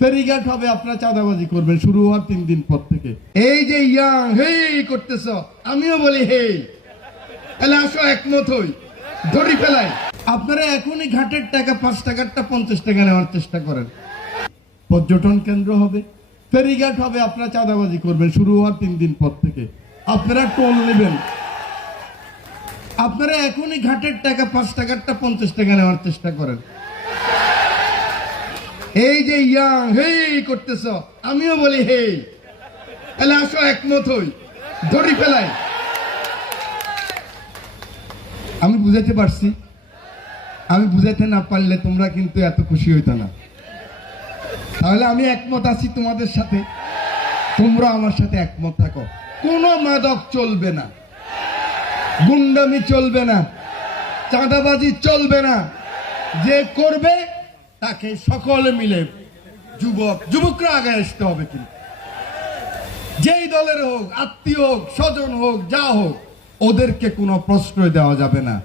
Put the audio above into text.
ফেরিঘাট হবে, আপনারা চাঁদাবাজি করবেন শুরু হওয়ার 3 দিন পর থেকে। এই যে ইয়াং হেই করতেছ, আমিও বলি হেই, তাহলে আসো একমত হই, ধরি ফেলাই। আপনারা এখনই ঘাটের টাকা 5 টাকারটা 50 টাকা নেওয়ার চেষ্টা করেন। পর্যটন কেন্দ্র হবে, ফেরিঘাট হবে, আপনারা চাঁদাবাজি করবেন শুরু হওয়ার 3 দিন পর থেকে। আপনারা টোল নেবেন, আপনারা এখনই ঘাটের টাকা 5 টাকারটা 50 টাকা নেওয়ার চেষ্টা করেন। এই যে ইয়াং হেই করতেছ, আমিও বলি হেই, তাহলে আসো একমত হই, ধরি ফেলাই। আমি বুঝাইতে পারছি? আমি বুঝাইতে না পারলে তোমরা কিন্তু এত খুশি হইতো না। তাহলে আমি একমত আছি তোমাদের সাথে, তোমরা আমার সাথে একমত থাকো। কোনো মাদক চলবে না, গুন্ডামি চলবে না, চাঁদাবাজি চলবে না। যে করবে তাকে সকলে মিলে যুবকরা আগে আসতে হবে। কিন্তু যেই দলের হোক, আত্মীয় হোক, স্বজন হোক, যা হোক, ওদেরকে কোনো প্রশ্রয় দেওয়া যাবে না।